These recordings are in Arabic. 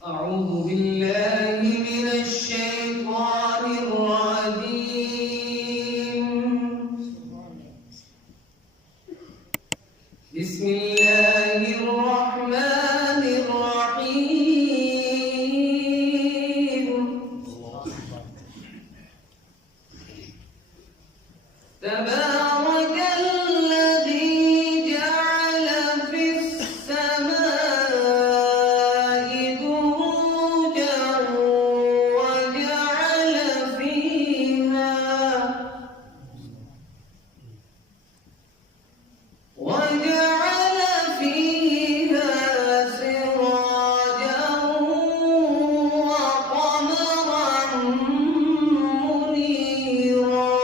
أعوذ بالله من الشيطان الرجيم. بسم الله الرحمن الرحيم. تبارك الذي جعل في السماء بروجا وجعل فيها سراجا وقمرا منيرا.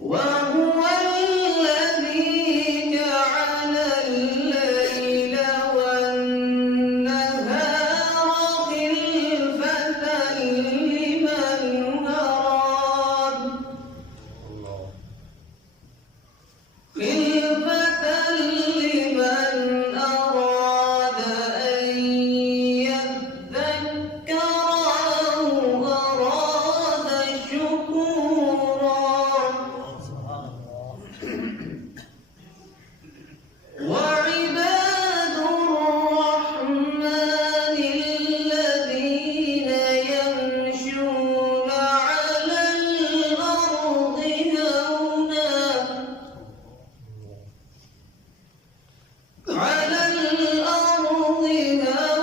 وهو الذي جعل الليل والنهار خلفة لمن أراد أن يذكر أو أراد شكورا. وعباد الرحمن الذين يمشون على الأرض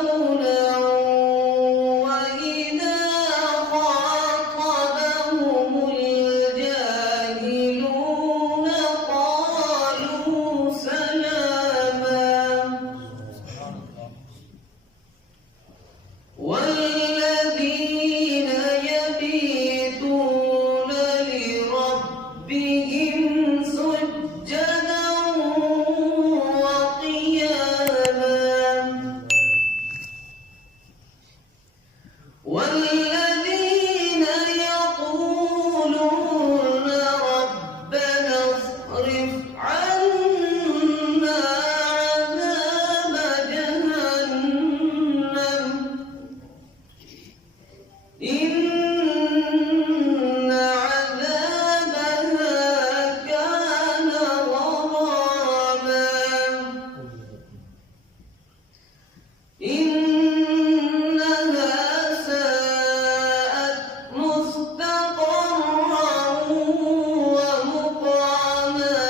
هونا وإذا خاطبهم الجاهلون قالوا سلاما. والذين يبيتون لربهم سجدا وقياما. والذين يقولون ربنا اصرف عنا عذاب جهنم إن عذابها كان غراما إنها ساءت مستقرا ومقاما.